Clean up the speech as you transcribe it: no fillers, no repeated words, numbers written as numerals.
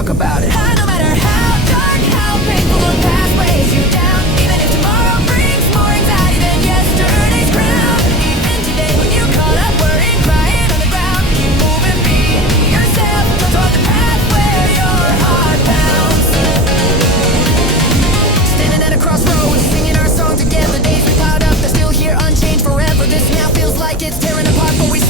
talk about it. No matter how dark, how painful the past weighs you down, even if tomorrow brings more anxiety than yesterday's crown, even today when you caught up worrying, crying on the ground, keep moving, be yourself, toward the path where your heart pounds. Standing at a crossroads, singing our song together, days we piled up, they're still here unchanged forever. This now feels like it's tearing apart, but we